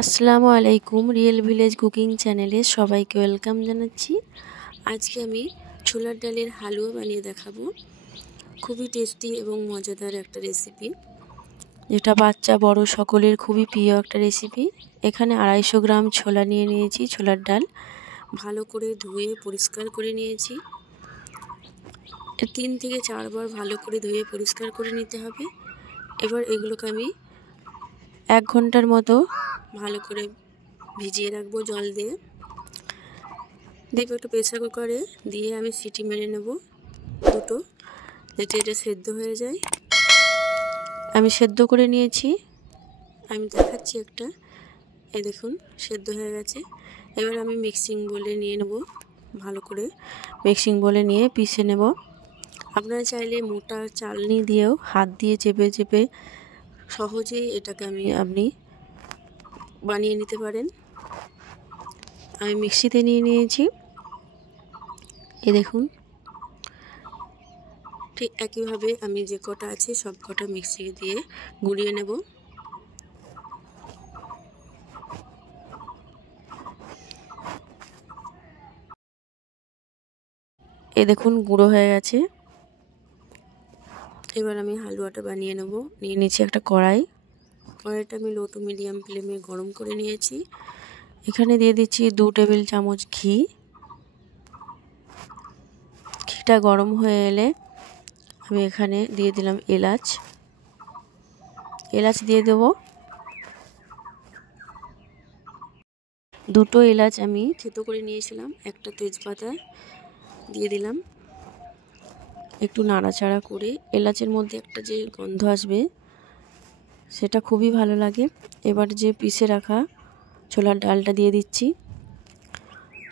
আসসালামু আলাইকুম। Real village cooking চ্যানেলে সবাইকে ওয়েলকাম জানাচ্ছি। আজকে আমি ছোলার ডালের হালুয়া বানিয়ে দেখাবো। খুবই টেস্টি এবং মজাদার একটা রেসিপি, যেটা বাচ্চা বড় সকলের খুবই প্রিয় একটা রেসিপি। এখানে 250 গ্রাম ছোলা নিয়ে নিয়েছি। ছোলার ডাল ভালো করে ধুয়ে পরিষ্কার করে নিয়েছি। 3 থেকে 4 বার ভালো করে ধুয়ে পরিষ্কার করে নিতে হবে। এবার এগুলোকে আমি 1 ঘন্টার মতো ভালো করে ভিজিয়ে রাখবো জল দিয়ে। একটা প্রেসার কুকারে দিয়ে আমি সিটি মেরে নেব দুটো, যাতে এটা সেদ্ধ হয়ে যায়। আমি সেদ্ধ করে নিয়েছি, আমি দেখাচ্ছি একটা। এই দেখুন সেদ্ধ হয়ে গেছে। এবার আমি মিক্সিং বলে নিয়ে নেব, ভালো করে মিক্সিং বলে নিয়ে পিষে নেব। আপনারা চাইলে মোটা চালনি দিয়েও হাত দিয়ে চেপে চেপে সহজেই এটাকে আপনি বানিয়ে নিতে পারেন। আমি মিক্সিতে নিয়ে নিয়েছি। এই দেখুন, ঠিক একইভাবে আমি যে কটা আছে সব কটা মিক্সি দিয়ে গুঁড়িয়ে নেব। এই দেখুন গুঁড়ো হয়ে গেছে। এবার আমি হালুয়াটা বানিয়ে নেব। নিয়ে নিয়েছি একটা কড়াইটা আমি লো টু মিডিয়াম ফ্লেমে গরম করে নিয়েছি। এখানে দিয়ে দিচ্ছি 2 টেবিল চামচ ঘি। ঘিটা গরম হয়ে এলে আমি এখানে দিয়ে দিলাম এলাচ দিয়ে দেব। 2টো এলাচ আমি থেতো করে নিয়েছিলাম। একটা তেজপাতা দিয়ে দিলাম। একটু নাড়াচাড়া করে, এলাচের মধ্যে একটা যে গন্ধ আসবে সেটা খুবই ভালো লাগে। এবার যে পিষে রাখা ছোলার ডালটা দিয়ে দিচ্ছি।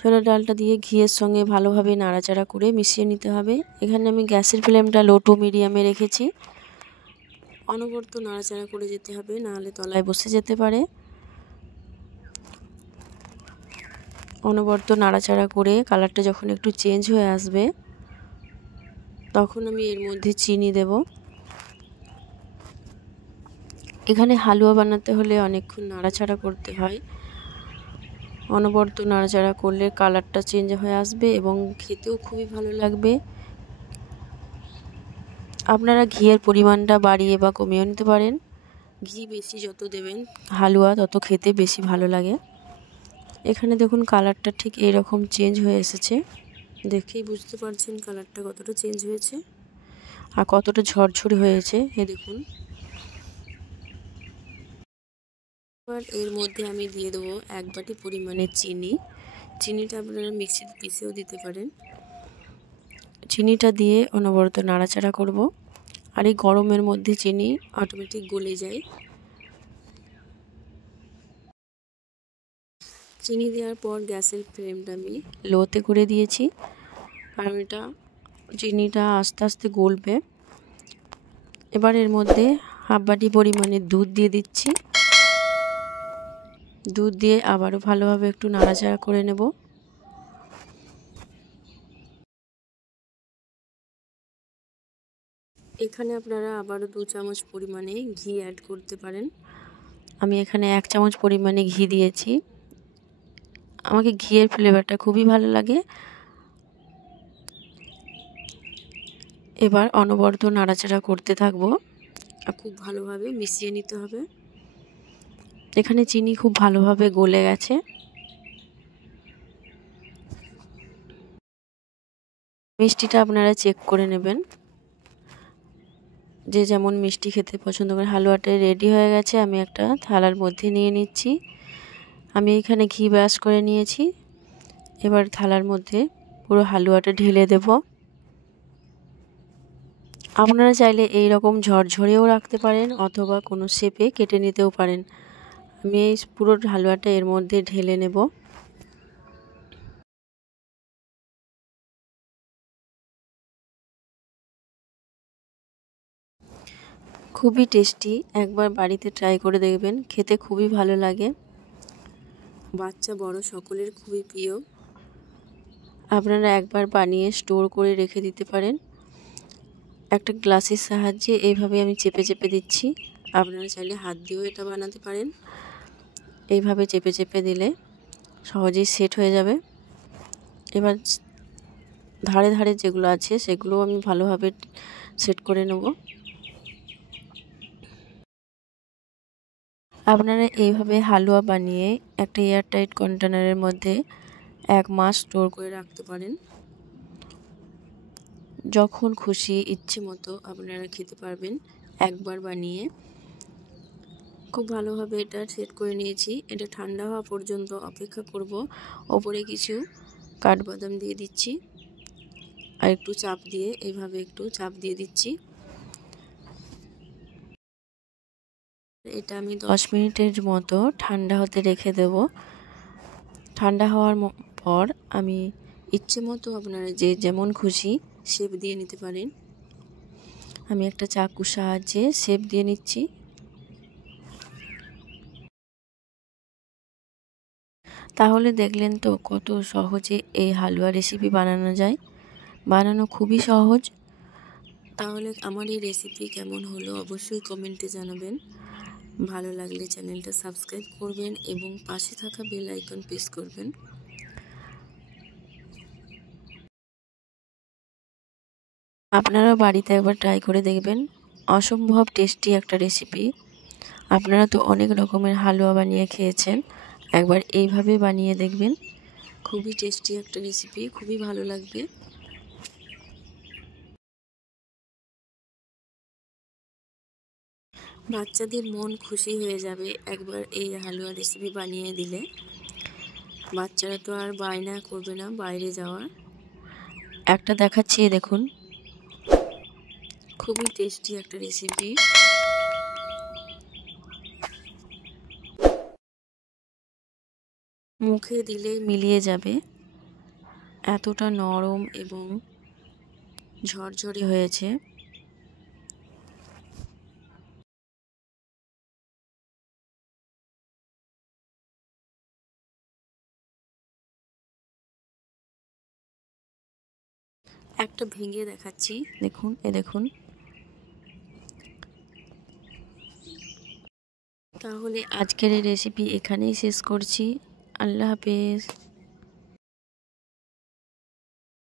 ছোলার ডালটা দিয়ে ঘিয়ের সঙ্গে ভালোভাবে নাড়াচাড়া করে মিশিয়ে নিতে হবে। এখানে আমি গ্যাসের ফ্লেমটা লো টু মিডিয়ামে রেখেছি। অনবরত নাড়াচাড়া করে যেতে হবে, নাহলে তলায় বসে যেতে পারে। অনবরত নাড়াচাড়া করে কালারটা যখন একটু চেঞ্জ হয়ে আসবে, তখন আমি এর মধ্যে চিনি দেব। এখানে হালুয়া বানাতে হলে অনেকক্ষণ নাড়াচাড়া করতে হয়। অনবরত নাড়াচাড়া করলে কালারটা চেঞ্জ হয়ে আসবে এবং খেতেও খুবই ভালো লাগবে। আপনারা ঘিয়ের পরিমাণটা বাড়িয়ে বা কমিয়ে নিতে পারেন। ঘি বেশি যত দেবেন হালুয়া তত খেতে বেশি ভালো লাগে। এখানে দেখুন কালারটা ঠিক এইরকম চেঞ্জ হয়ে এসেছে। দেখেই বুঝতে পারছেন কালারটা কতটা চেঞ্জ হয়েছে আর কতটা ঝরঝরে হয়েছে। এ দেখুন। এবার এর মধ্যে আমি দিয়ে দেবো 1 বাটি পরিমাণে চিনি। চিনিটা আপনারা মিক্সিতে পিষেও দিতে পারেন। চিনিটা দিয়ে অনবরত নাড়াচাড়া করব। আর এই গরমের মধ্যে চিনি অটোমেটিক গলে যায়। চিনি দেওয়ার পর গ্যাসের ফ্লেমটা আমি লোতে করে দিয়েছি, কারণ চিনিটা আস্তে আস্তে গলবে। এবার এর মধ্যে 1/2 বাটি পরিমাণে দুধ দিয়ে দিচ্ছি। দুধ দিয়ে আবারও ভালোভাবে একটু নাড়াচাড়া করে নেব। এখানে আপনারা আবারও 2 চামচ পরিমাণে ঘি অ্যাড করতে পারেন। আমি এখানে 1 চামচ পরিমাণে ঘি দিয়েছি। আমাকে ঘিয়ের ফ্লেভারটা খুবই ভালো লাগে। এবার অনবরত নাড়াচাড়া করতে থাকবো, খুব ভালোভাবে মিশিয়ে নিতে হবে। এখানে চিনি খুব ভালোভাবে গলে গেছে। মিষ্টিটা আপনারা চেক করে নেবেন, যে যেমন মিষ্টি খেতে পছন্দ করে। হালুয়াটা রেডি হয়ে গেছে। আমি একটা থালার মধ্যে নিয়ে নিচ্ছি। আমি এখানে ঘি ব্রাশ করে নিয়েছি। এবার থালার মধ্যে পুরো হালুয়াটা ঢেলে দেব। আপনারা চাইলে এই রকম ঝরঝরেও রাখতে পারেন অথবা কোনো শেপে কেটে নিতেও পারেন। আমি এই পুরো হালুয়াটা এর মধ্যে ঢেলে নেব। খুবই টেস্টি, একবার বাড়িতে ট্রাই করে দেখবেন, খেতে খুবই ভালো লাগে। বাচ্চা বড় সকলের খুবই প্রিয়। আপনারা একবার বানিয়ে স্টোর করে রেখে দিতে পারেন। একটা গ্লাসের সাহায্যে এইভাবে আমি চেপে চেপে দিচ্ছি। আপনারা চাইলে হাত দিয়েও এটা বানাতে পারেন। এইভাবে চেপে চেপে দিলে সহজেই সেট হয়ে যাবে। এবার ধারে ধারে যেগুলো আছে সেগুলো আমি ভালোভাবে সেট করে নেব। আপনারা এইভাবে হালুয়া বানিয়ে একটা এয়ারটাইট কন্টেনারের মধ্যে 1 মাস স্টোর করে রাখতে পারেন। যখন খুশি ইচ্ছে মতো আপনারা খেতে পারবেন একবার বানিয়ে। খুব ভালোভাবে এটা সেট করে নিয়েছি। এটা ঠান্ডা হওয়া পর্যন্ত অপেক্ষা করব। ওপরে কিছু কাঠবাদাম দিয়ে দিচ্ছি আর একটু চাপ দিয়ে এইভাবে একটু চাপ দিয়ে দিচ্ছি। এটা আমি 10 মিনিটের মতো ঠান্ডা হতে রেখে দেব। ঠান্ডা হওয়ার পর আমি ইচ্ছে মতো আপনারা যে যেমন খুশি শেপ দিয়ে নিতে পারেন। আমি একটা চাকুর সাহায্যে শেপ দিয়ে নিচ্ছি। তাহলে দেখলেন তো কত সহজে এই হালুয়া রেসিপি বানানো যায়। বানানো খুবই সহজ। তাহলে আমার এই রেসিপি কেমন হলো অবশ্যই কমেন্টে জানাবেন। ভালো লাগলে চ্যানেলটা সাবস্ক্রাইব করবেন এবং পাশে থাকা বেল আইকন প্রেস করবেন। আপনারা বাড়িতে একবার ট্রাই করে দেখবেন। অসম্ভব টেস্টি একটা রেসিপি। আপনারা তো অনেক রকমের হালুয়া বানিয়ে খেয়েছেন, একবার এইভাবে বানিয়ে দেখবেন। খুবই টেস্টি একটা রেসিপি, খুবই ভালো লাগবে। বাচ্চাদের মন খুশি হয়ে যাবে একবার এই হালুয়া রেসিপি বানিয়ে দিলে। বাচ্চারা তো আর বায়না করবে না বাইরে যাওয়ার। একটা দেখাচ্ছি, দেখুন, খুবই টেস্টি একটা রেসিপি। মুখে দিলে মিলিয়ে যাবে, এতটা নরম এবং ঝরঝরে হয়েছে। একটা ভেঙে দেখাচ্ছি, দেখুন, দেখুন। তাহলে আজকের এই রেসিপি এখানেই শেষ করছি। আল্লাহ হাফেজ।